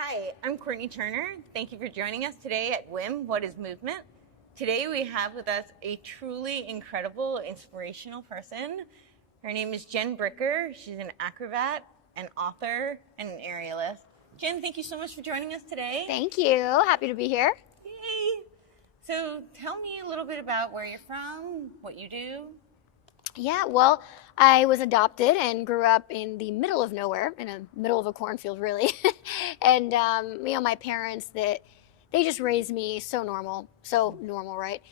Hi, I'm Courtenay Turner. Thank you for joining us today at WIM, What is Movement? Today we have with us a truly incredible, inspirational person. Her name is Jen Bricker. She's an acrobat, an author, and an aerialist. Jen, thank you so much for joining us today. Thank you. Happy to be here. Yay! So tell me a little bit about where you're from, what you do. Yeah, well, I was adopted and grew up in the middle of nowhere, in the middle of a cornfield, really. And, my parents, they just raised me so normal, right?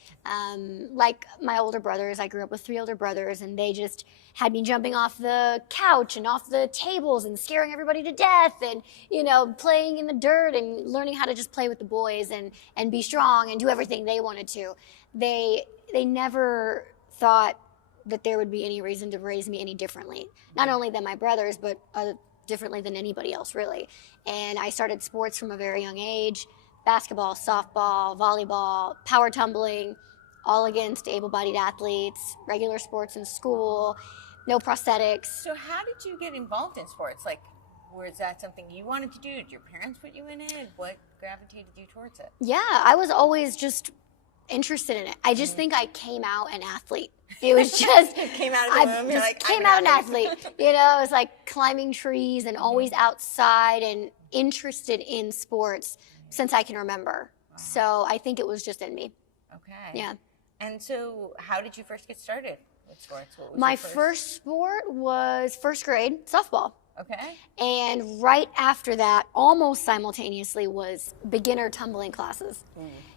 Like my older brothers, I grew up with 3 older brothers, and they just had me jumping off the couch and off the tables and scaring everybody to death and, playing in the dirt and learning how to just play with the boys and be strong and do everything they wanted to. They never thought that there would be any reason to raise me any differently. Not only than my brothers, but differently than anybody else, really. And I started sports from a very young age: basketball, softball, volleyball, power tumbling, all against able-bodied athletes, regular sports in school, no prosthetics. So how did you get involved in sports? Was that something you wanted to do? Did your parents put you in it? What gravitated you towards it? Yeah, I was always just interested in it. I just think I came out an athlete. It was just came out of the womb. You're like, came out an athlete. It was like climbing trees and always outside and interested in sports since I can remember. Wow. So I think it was just in me. Okay. Yeah. And so how did you first get started with sports? What was My your first sport was first grade softball. Okay. And right after that, almost simultaneously, was beginner tumbling classes.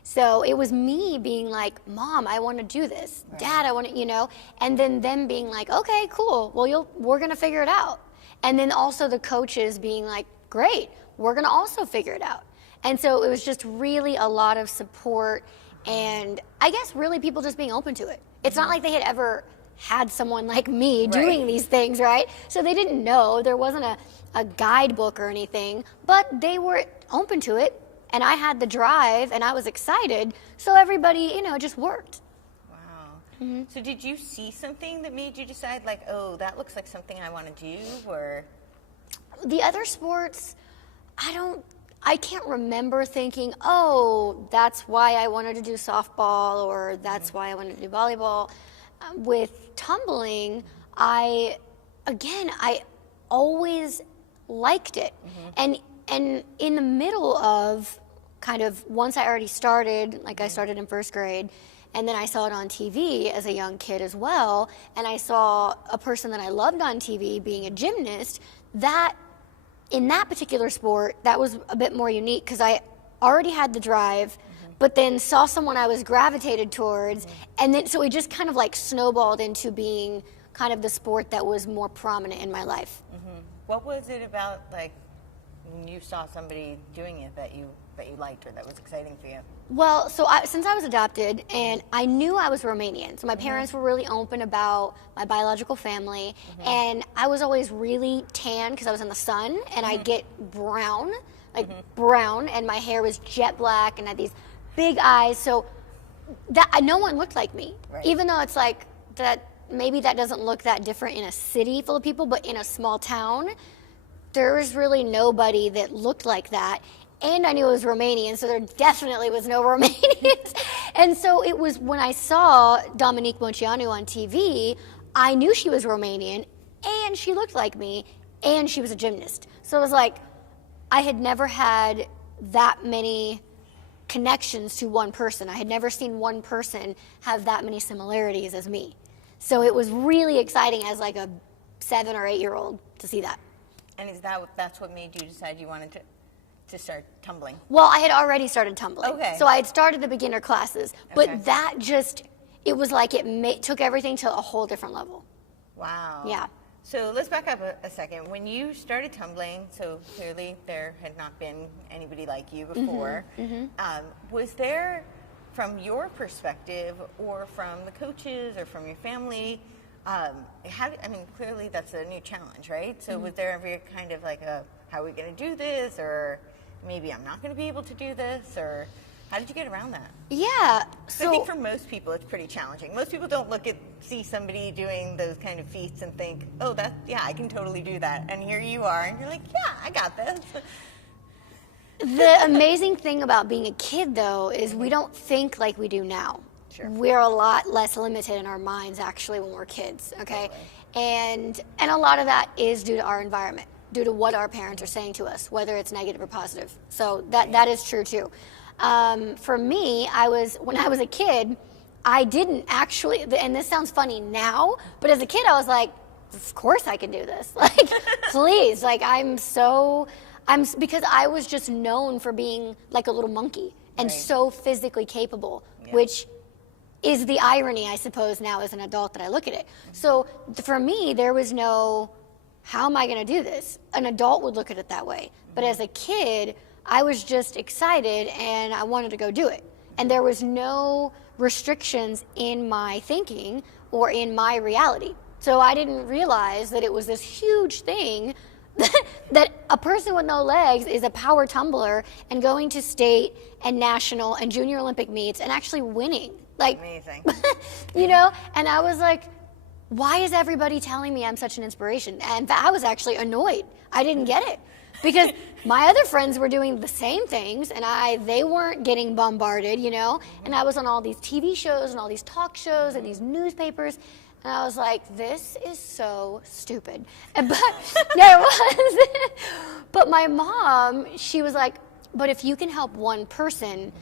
So it was me being like, Mom, I want to do this. Right. Dad, I want to, and then them being like, okay, cool. Well, we're going to figure it out. And then also the coaches being like, great, we're going to also figure it out. And so it was just really a lot of support and I guess really people just being open to it. It's not like they had ever had someone like me doing these things, right? So they didn't know. There wasn't a guidebook or anything, but they were open to it, and I had the drive, and I was excited, so everybody, it just worked. Wow. Mm-hmm. So did you see something that made you decide, like, oh, that looks like something I want to do, or? The other sports, I can't remember thinking, oh, that's why I wanted to do softball, or that's why I wanted to do volleyball. With tumbling, I always liked it. And in the middle of kind of, once I already started, like I started in first grade, and then I saw it on TV as a young kid as well, and I saw a person that I loved on TV being a gymnast, that in that particular sport, that was a bit more unique because I already had the drive, but then saw someone I was gravitated towards, and then so it just kind of like snowballed into being kind of the sport that was more prominent in my life. What was it about, like, when you saw somebody doing it that you liked or that was exciting for you? Well, so since I was adopted, and I knew I was Romanian, so my parents were really open about my biological family, and I was always really tan because I was in the sun, and I get brown, brown, and my hair was jet black, and I had these big eyes, so that no one looked like me. Right. Even though it's like that, maybe that doesn't look that different in a city full of people, but in a small town, there was really nobody that looked like that. And I knew it was Romanian, so there definitely was no Romanians. And so it was when I saw Dominique Munteanu on TV, I knew she was Romanian, and she looked like me, and she was a gymnast. So it was like, I had never had that many connections to one person. I had never seen one person have that many similarities as me. So it was really exciting as like a 7 or 8-year-old to see that. And that's what made you decide you wanted to start tumbling? Well, I had already started tumbling. Okay. So I had started the beginner classes, but that just, it was like it took everything to a whole different level. Wow. Yeah. So let's back up a second. When you started tumbling, so clearly there had not been anybody like you before. Was there, from your perspective, or from the coaches, or from your family, clearly that's a new challenge, right? So was there ever kind of like how are we going to do this, or maybe I'm not going to be able to do this, or how did you get around that? Yeah. So I think for most people it's pretty challenging. Most people don't see somebody doing those kind of feats and think, oh, I can totally do that. And here you are, and you're like, yeah, I got this. The amazing thing about being a kid, though, is we don't think like we do now. Sure. We're a lot less limited in our minds, actually, when we're kids, okay? Totally. And a lot of that is due to our environment, due to what our parents are saying to us, whether it's negative or positive. So that is true, too. For me, when I was a kid, I didn't actually, and this sounds funny now, but as a kid, I was like, of course I can do this. Like, please, like, because I was just known for being like a little monkey and so physically capable, which is the irony, I suppose, now as an adult that I look at it. So for me, there was no, how am I going to do this? An adult would look at it that way. But as a kid, I was just excited and I wanted to go do it. And there was no restrictions in my thinking or in my reality. So I didn't realize that it was this huge thing that a person with no legs is a power tumbler and going to state and national and junior Olympic meets and actually winning. Like, amazing. You know? And I was like, why is everybody telling me I'm such an inspiration? And I was actually annoyed. I didn't get it. Because my other friends were doing the same things and they weren't getting bombarded, you know? And I was on all these TV shows and all these talk shows and these newspapers. And I was like, this is so stupid. But yeah, it was. But my mom, she was like, but if you can help one person,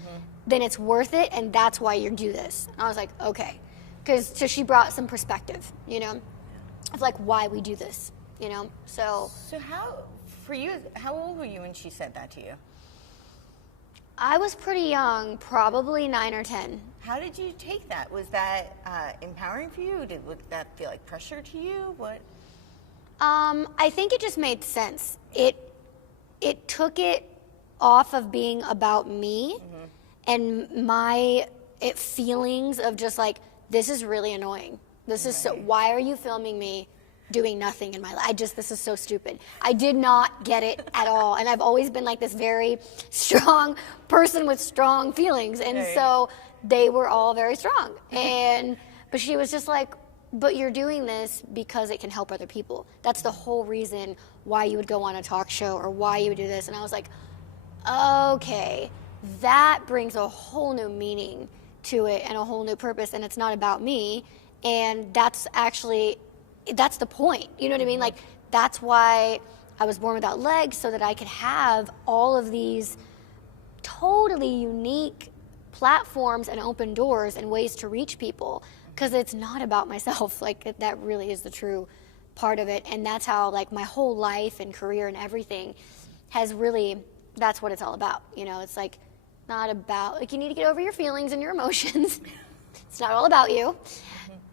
then it's worth it, and that's why you do this. And I was like, okay. So she brought some perspective, you know, of like why we do this, you know? So how old were you when she said that to you? I was pretty young, probably 9 or 10. How did you take that? Was that empowering for you? Did that feel like pressure to you? What? I think it just made sense. It took it off of being about me and my feelings of just like, this is really annoying. This is so, why are you filming me doing nothing in my life? This is so stupid. I did not get it at all. And I've always been like this very strong person with strong feelings. And so they were all very strong. But she was just like, but you're doing this because it can help other people. That's the whole reason why you would go on a talk show or why you would do this. And I was like, okay, that brings a whole new meaning to it and a whole new purpose. And it's not about me. And that's the point. You know what I mean? Like, that's why I was born without legs, so that I could have all of these totally unique platforms and open doors and ways to reach people, because it's not about myself. Like, that really is the true part of it. And that's how, like, my whole life and career and everything has really, that's what it's all about. You know, it's like not about, like, you need to get over your feelings and your emotions. It's not all about you.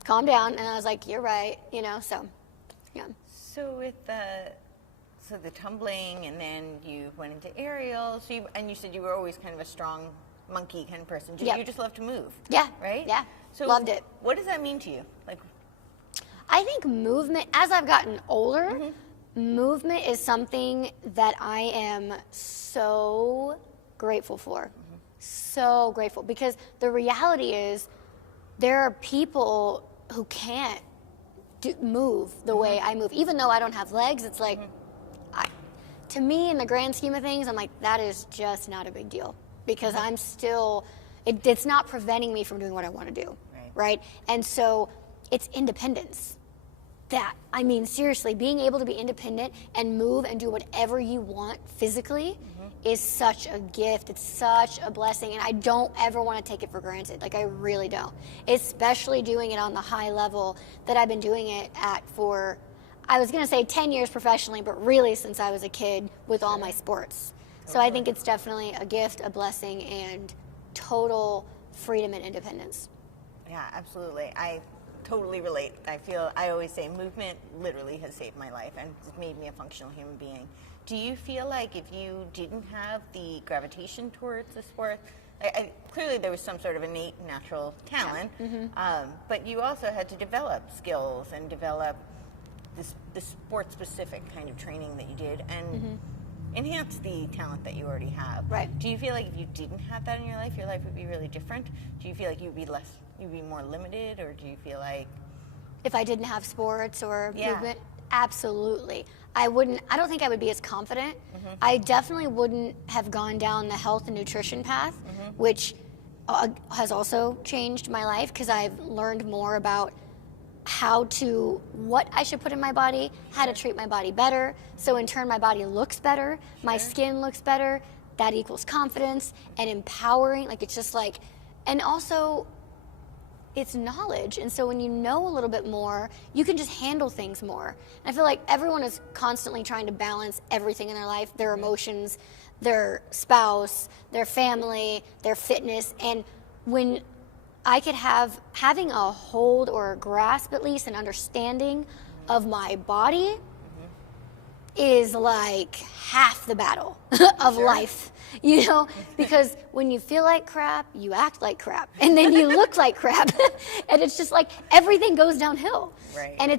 Calm down. And I was like, you're right, you know, so, yeah. So with the tumbling, and then you went into aerial, and you said you were always kind of a strong monkey kind of person. You just love to move. Yeah. Right? Yeah. So loved it. What does that mean to you? Like, I think movement, as I've gotten older, movement is something that I am so grateful for. So grateful. Because the reality is, there are people who can't move the way I move. Even though I don't have legs, it's like, to me, in the grand scheme of things, I'm like, that is just not a big deal. Because I'm still, it's not preventing me from doing what I want to do, right? And so it's independence. I mean, seriously, being able to be independent and move and do whatever you want physically is such a gift. It's such a blessing, and I don't ever want to take it for granted. Like, I really don't. Especially doing it on the high level that I've been doing it at for, I was going to say 10 years professionally, but really since I was a kid with all my sports. So I think it's definitely a gift, a blessing, and total freedom and independence. Yeah, absolutely. I totally relate. I always say movement literally has saved my life and made me a functional human being. Do you feel like if you didn't have the gravitation towards the sport, clearly there was some sort of innate natural talent, but you also had to develop skills and develop the sport-specific kind of training that you did and enhance the talent that you already have. Right. Do you feel like if you didn't have that in your life would be really different? Do you feel like you'd be more limited, or do you feel like... If I didn't have sports or movement? Absolutely. I don't think I would be as confident. I definitely wouldn't have gone down the health and nutrition path, which has also changed my life because I've learned more about what I should put in my body, how to treat my body better. So in turn, my body looks better, my skin looks better. That equals confidence and empowering. Like, it's just like, and also it's knowledge. And so when you know a little bit more, you can just handle things more. And I feel like everyone is constantly trying to balance everything in their life, their emotions, their spouse, their family, their fitness. And when I could having a hold or a grasp, at least an understanding of my body is like half the battle of life, you know, because when you feel like crap, you act like crap, and then you look like crap, and it's just like everything goes downhill. Right. And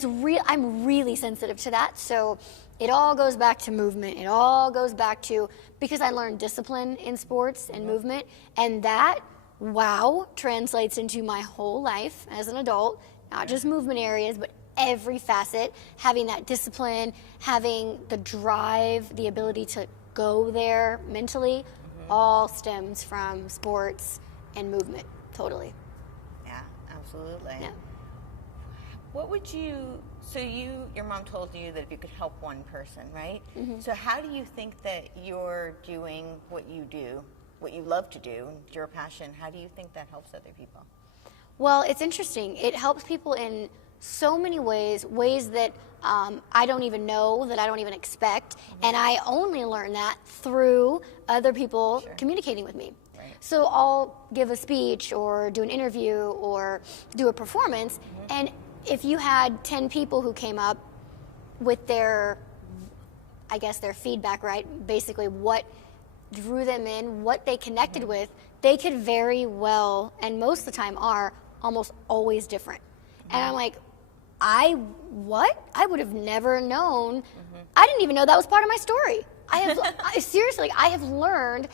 I'm really sensitive to that. So it all goes back to movement. It all goes back to, because I learned discipline in sports and movement, and that, translates into my whole life as an adult, not just movement areas, but every facet, having that discipline, having the drive, the ability to go there mentally, all stems from sports and movement, totally. Yeah, absolutely. Yeah. What would your mom told you that if you could help one person, right? So how do you think that you're doing what you do, what you love to do, your passion, how do you think that helps other people? Well, it's interesting. It helps people in so many ways that I don't even know, that I don't even expect, and I only learn that through other people communicating with me. Right. So I'll give a speech or do an interview or do a performance, and if you had 10 people who came up with their feedback, right, basically what drew them in, what they connected with, they could very well, and most of the time are, almost always different. And I'm like, I would have never known. I didn't even know that was part of my story. Seriously, I have learned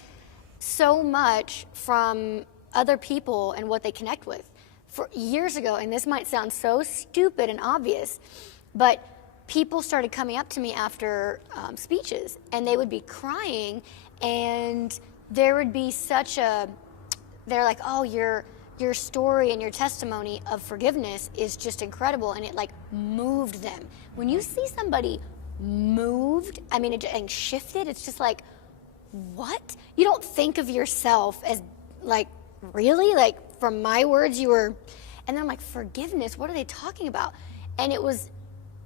so much from other people and what they connect with. For years ago, and this might sound so stupid and obvious, but people started coming up to me after speeches, and they would be crying, and there would be they're like, oh, your story and your testimony of forgiveness is just incredible, and it like moved them. When you see somebody moved, and shifted, it's just like, what? You don't think of yourself as like, really? Like, from my words, you were, and then I'm like, forgiveness, what are they talking about? And it was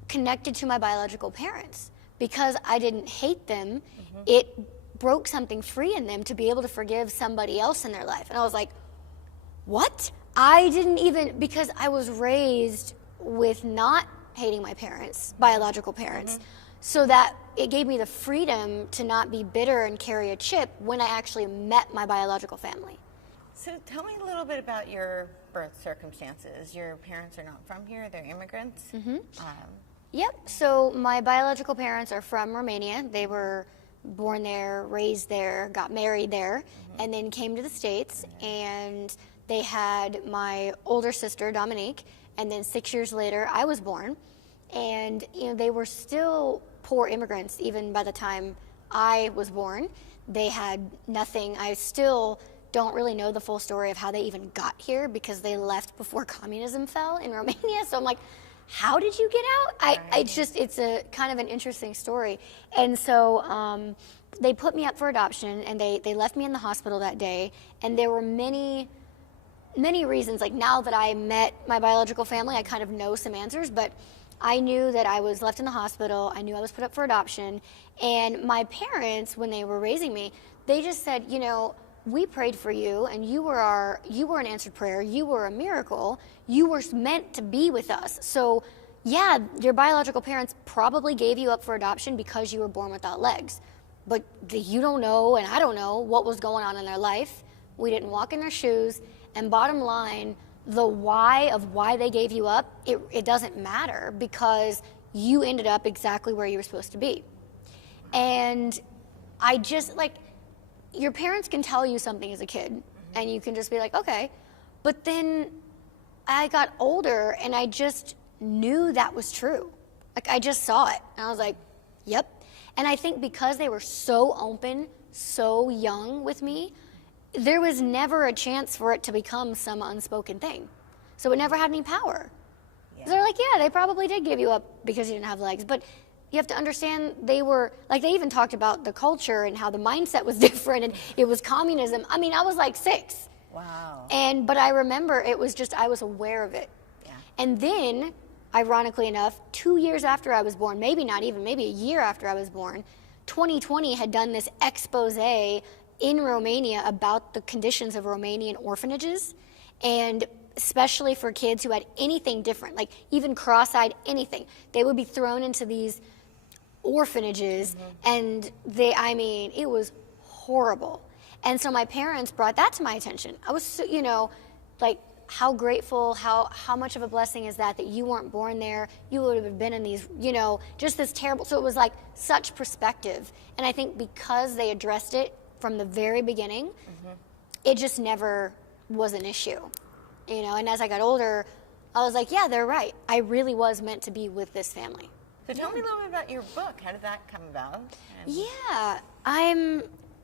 connected to my biological parents. Because I didn't hate them, it broke something free in them to be able to forgive somebody else in their life. And I was like, what? Because I was raised with not hating my parents, biological parents, so that it gave me the freedom to not be bitter and carry a chip when I actually met my biological family. So tell me a little bit about your birth circumstances. Your parents are not from here, they're immigrants. Yep, so my biological parents are from Romania. They were born there, raised there, got married there, and then came to the States, and they had my older sister, Dominique, and then 6 years later, I was born. And, they were still poor immigrants even by the time I was born. They had nothing. I still don't really know the full story of how they even got here because they left before communism fell in Romania. So I'm like, how did you get out? It's a kind of an interesting story. And so they put me up for adoption, and they left me in the hospital that day. And there were many reasons. Like, now that I met my biological family, I kind of know some answers, but I knew that I was left in the hospital. I knew I was put up for adoption. And my parents, when they were raising me, they just said, we prayed for you, and you were an answered prayer. You were a miracle. You were meant to be with us. So, yeah, your biological parents probably gave you up for adoption because you were born without legs. But you don't know, and I don't know, what was going on in their life. We didn't walk in their shoes. And bottom line, the why of why they gave you up, it doesn't matter because you ended up exactly where you were supposed to be. And I just, your parents can tell you something as a kid, and you can just be like, okay. But then I got older, and I just knew that was true. Like, I just saw it. And I was like, yep. And I think because they were so open, so young with me, there was never a chance for it to become some unspoken thing. So it never had any power. Yeah. They're like, yeah, they probably did give you up because you didn't have legs. But you have to understand, they were, like, they even talked about the culture and how the mindset was different and it was communism. I mean, I was like 6. Wow. But I remember it was just, I was aware of it. Yeah. And then, ironically enough, 2 years after I was born, maybe not even, maybe a year after I was born, 2020 had done this expose in Romania about the conditions of Romanian orphanages, and especially for kids who had anything different, like even cross-eyed, anything. They would be thrown into these orphanages, and it was horrible. And so my parents brought that to my attention. I was, so, like, how grateful, how much of a blessing is that you weren't born there. You would have been in these, just this terrible. So it was like such perspective. And I think because they addressed it from the very beginning, it just never was an issue, And as I got older, I was like, yeah, they're right. I really was meant to be with this family. So tell me a little bit about your book. How did that come about?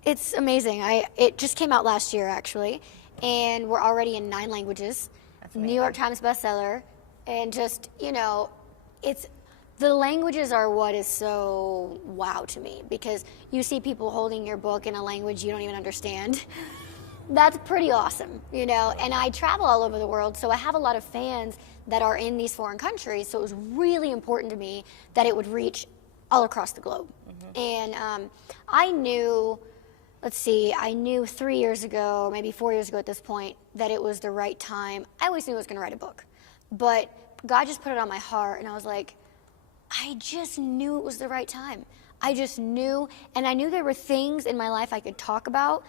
It's amazing. It just came out last year, actually, and we're already in 9 languages. New York Times bestseller, and just, the languages are what is so wow to me, because you see people holding your book in a language you don't even understand. That's pretty awesome, And I travel all over the world, so I have a lot of fans that are in these foreign countries, so it was really important to me that it would reach all across the globe. And I knew 3 years ago, maybe 4 years ago at this point, that it was the right time. I always knew I was going to write a book, but God just put it on my heart, and I was like, I just knew it was the right time. I just knew, and I knew there were things in my life I could talk about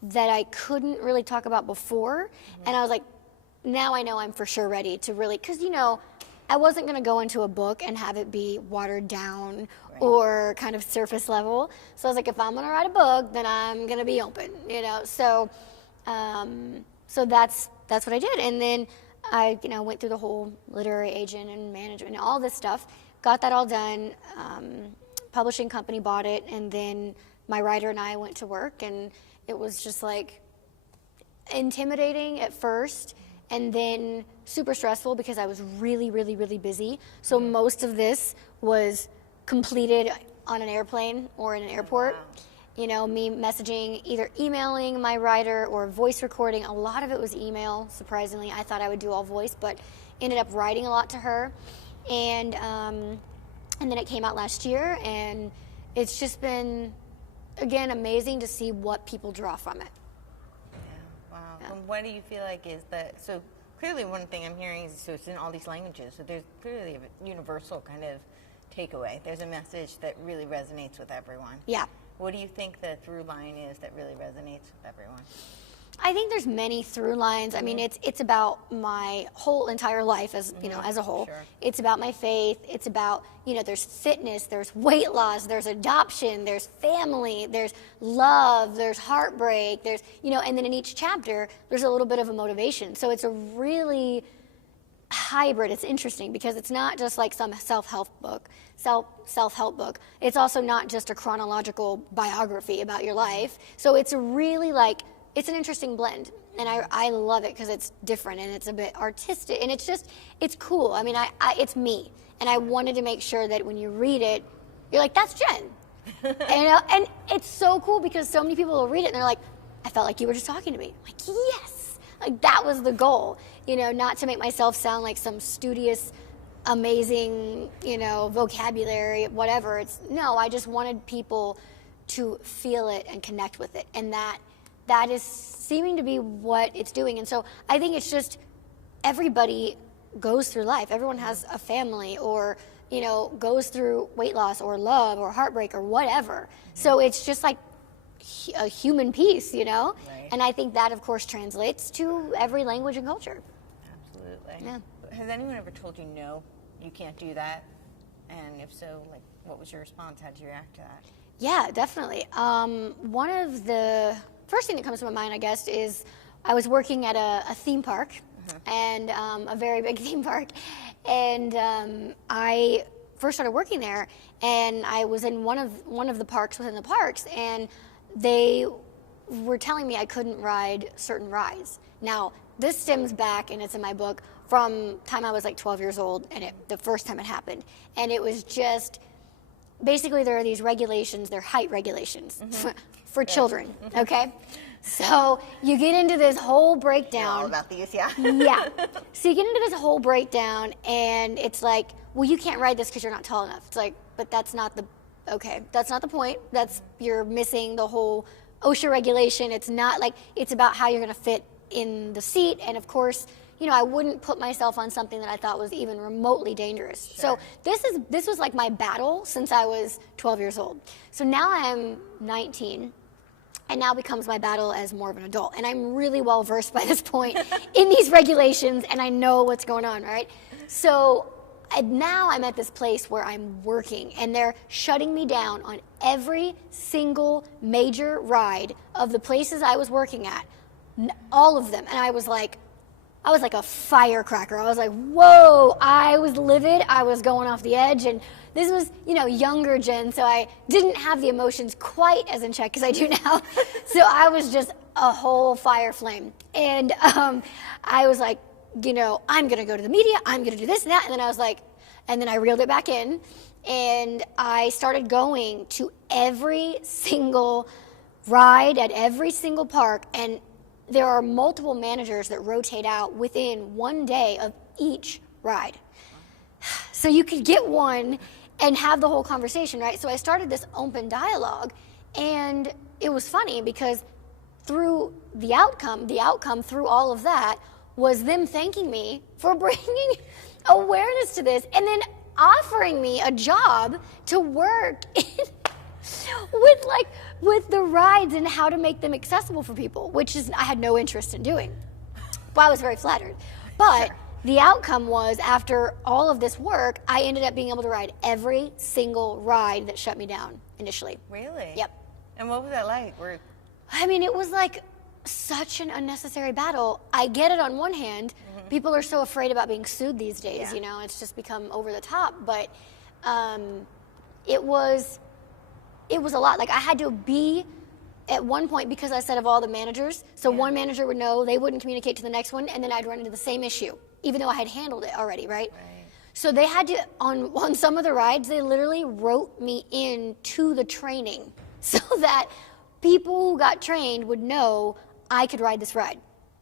that I couldn't really talk about before, and I was like, now I know I'm for sure ready to really, because, I wasn't going to go into a book and have it be watered down or kind of surface level. So I was like, if I'm going to write a book, then I'm going to be open, So, so that's what I did. And then I, went through the whole literary agent and management and all this stuff, got that all done. Publishing company bought it, and then my writer and I went to work, and it was just like intimidating at first, and then super stressful because I was really, really, really busy. So most of this was completed on an airplane or in an airport. Wow. Me messaging, either emailing my writer or voice recording. A lot of it was email, surprisingly. I thought I would do all voice, but ended up writing a lot to her. And then it came out last year, and it's just been, again, amazing to see what people draw from it. Wow. Yeah. And what do you feel like is so clearly one thing I'm hearing is, so it's in all these languages, so there's clearly a universal kind of takeaway. There's a message that really resonates with everyone. Yeah. What do you think the through line is that really resonates with everyone? I think there's many through lines. I mean, it's about my whole entire life as as a whole. Sure. It's about my faith. It's about there's fitness, there's weight loss, there's adoption, there's family, there's love, there's heartbreak, there's and then in each chapter there's a little bit of a motivation. So it's a really hybrid. It's interesting because it's not just like some self-help book. It's also not just a chronological biography about your life. So it's really like. It's an interesting blend, and I love it because it's different and it's a bit artistic, and it's cool. I mean, it's me, and I wanted to make sure that when you read it, you're like, that's Jen. And it's so cool because so many people will read it and they're like, I felt like you were just talking to me. I'm like, yes, like that was the goal, not to make myself sound like some studious, amazing, vocabulary, whatever. I just wanted people to feel it and connect with it, and that is seeming to be what it's doing. And so I think it's just everybody goes through life. Everyone has a family or, goes through weight loss or love or heartbreak or whatever. So it's just like a human piece, Right. And I think that, of course, translates to every language and culture. Absolutely. Yeah. Has anyone ever told you, no, you can't do that? And if so, what was your response? How did you react to that? Yeah, definitely. One of the first thing that comes to my mind, I guess, is I was working at a theme park, and a very big theme park, and I first started working there, and I was in one of the parks within the parks, and they were telling me I couldn't ride certain rides. Now, this stems back, and it's in my book, from time I was like 12 years old, and the first time it happened. And it was just, basically there are these regulations, they're height regulations for children, okay? So you get into this whole breakdown. All about these, yeah. Yeah. So you get into this whole breakdown, and it's like, well, you can't ride this because you're not tall enough. It's like, but that's not the point. You're missing the whole OSHA regulation. It's not like, it's about how you're going to fit in the seat. And of course, you know, I wouldn't put myself on something that I thought was even remotely dangerous. Sure. So this was like my battle since I was 12 years old. So now I'm 19, and now becomes my battle as more of an adult. And I'm really well versed by this point in these regulations, and I know what's going on, right? So now I'm at this place where I'm working, and they're shutting me down on every single major ride of the places I was working at, all of them. And I was like a firecracker. I was like, whoa, I was livid. I was going off the edge. And this was, you know, younger Jen, so I didn't have the emotions quite as in check as I do now. So I was just a whole fire flame. And I was like, you know, I'm going to go to the media. I'm going to do this and that. And then I was like, and then I reeled it back in. And I started going to every single ride at every single park. And there are multiple managers that rotate out within one day of each ride. So you could get one and have the whole conversation, right? So I started this open dialogue, and it was funny because through the outcome through all of that was them thanking me for bringing awareness to this, and then offering me a job to work with the rides and how to make them accessible for people, which is I had no interest in doing. Well, I was very flattered. But sure. The outcome was, after all of this work, I ended up being able to ride every single ride that shut me down initially. Really? Yep. And what was that like? I mean, it was like such an unnecessary battle. I get it on one hand. People are so afraid about being sued these days, you know, it's just become over the top. But it was a lot. Like, I had to be at one point, because I said of all the managers, so one manager would know, they wouldn't communicate to the next one, and then I'd run into the same issue, even though I had handled it already, right? So they had to, on some of the rides, they literally wrote me in to the training so that people who got trained would know I could ride this ride.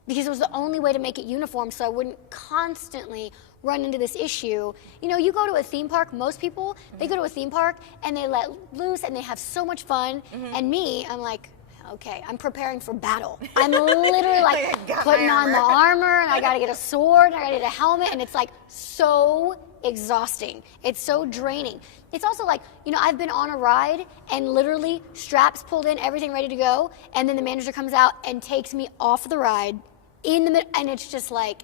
Because it was the only way to make it uniform, so I wouldn't constantly run into this issue. You know, you go to a theme park, most people, they go to a theme park and they let loose and they have so much fun. And me, I'm like, okay, I'm preparing for battle. I'm literally like putting on the armor, and I gotta get a sword, and I gotta get a helmet, and it's like so exhausting. It's so draining. It's also like, you know, I've been on a ride and literally straps pulled in, everything ready to go, and then the manager comes out and takes me off the ride in the middle, and it's just like,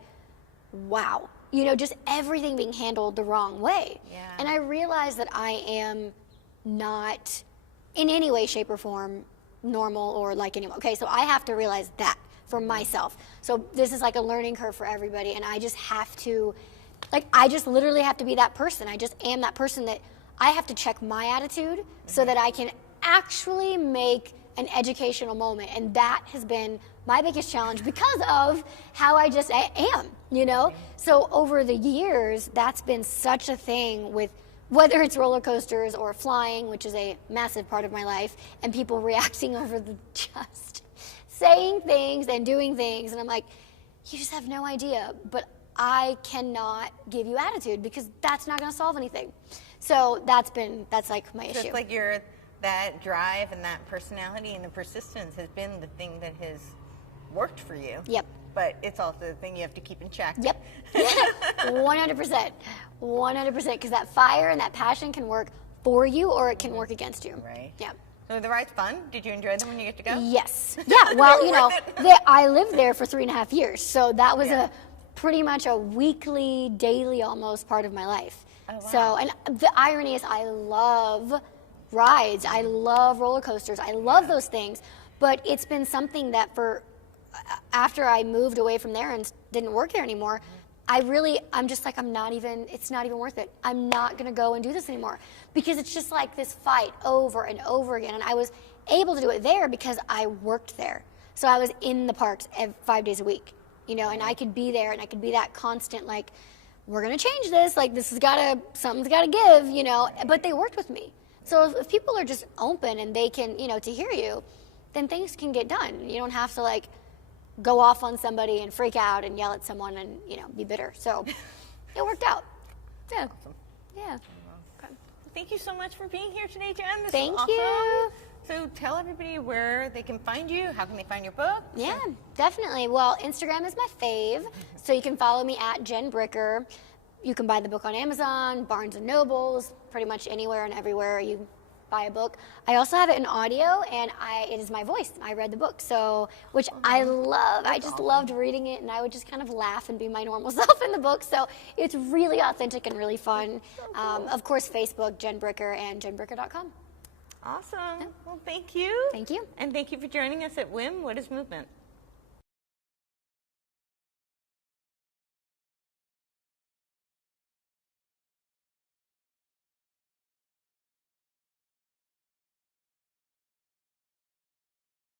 wow. You know, just everything being handled the wrong way. Yeah. And I realized that I am not in any way, shape, or form normal or like anyone. Okay, so I have to realize that for myself. So this is like a learning curve for everybody, and I just have to, like, I just literally have to be that person. I just am that person that I have to check my attitude so that I can actually make an educational moment. And that has been my biggest challenge because of how I just am, you know? So over the years, that's been such a thing with whether it's roller coasters or flying, which is a massive part of my life, and people reacting over the just saying things and doing things. And I'm like, you just have no idea. But I cannot give you attitude because that's not going to solve anything. So that's like my issue. Just like that drive and that personality and the persistence has been the thing that has worked for you. Yep. But it's also the thing you have to keep in check. Yep. 100%. 100%. Because that fire and that passion can work for you or it can work against you. Right. Yep. So the ride's fun? Did you enjoy them when you get to go? Yes. Yeah. Well, you know, I lived there for 3.5 years. So that was pretty much a weekly, daily almost part of my life. Oh, wow. So, and the irony is I love rides. I love roller coasters. I love those things. But it's been something that after I moved away from there and didn't work there anymore, I'm just like, it's not even worth it. I'm not going to go and do this anymore, because it's just like this fight over and over again. And I was able to do it there because I worked there. So I was in the parks 5 days a week, you know, and I could be there and I could be that constant, like, we're going to change this. Like, something's got to give, you know, but they worked with me. So if people are just open and they can, you know, to hear you, then things can get done. You don't have to, like, go off on somebody and freak out and yell at someone and, you know, be bitter. So it worked out. Yeah. Awesome. Yeah. Okay. Thank you so much for being here today, Jen. This Thank was awesome. you. So tell everybody where they can find you. How can they find your book? Yeah, definitely. Well, Instagram is my fave, so you can follow me at Jen Bricker. You can buy the book on Amazon, Barnes & Nobles, pretty much anywhere and everywhere you buy a book. I also have it in audio, and it is my voice. I read the book, which I love. I just loved reading it, and I would just kind of laugh and be my normal self in the book. So it's really authentic and really fun. Of course, Facebook, Jen Bricker, and jenbricker.com. Awesome. Well, thank you. Thank you. And thank you for joining us at WIM. What is Movement?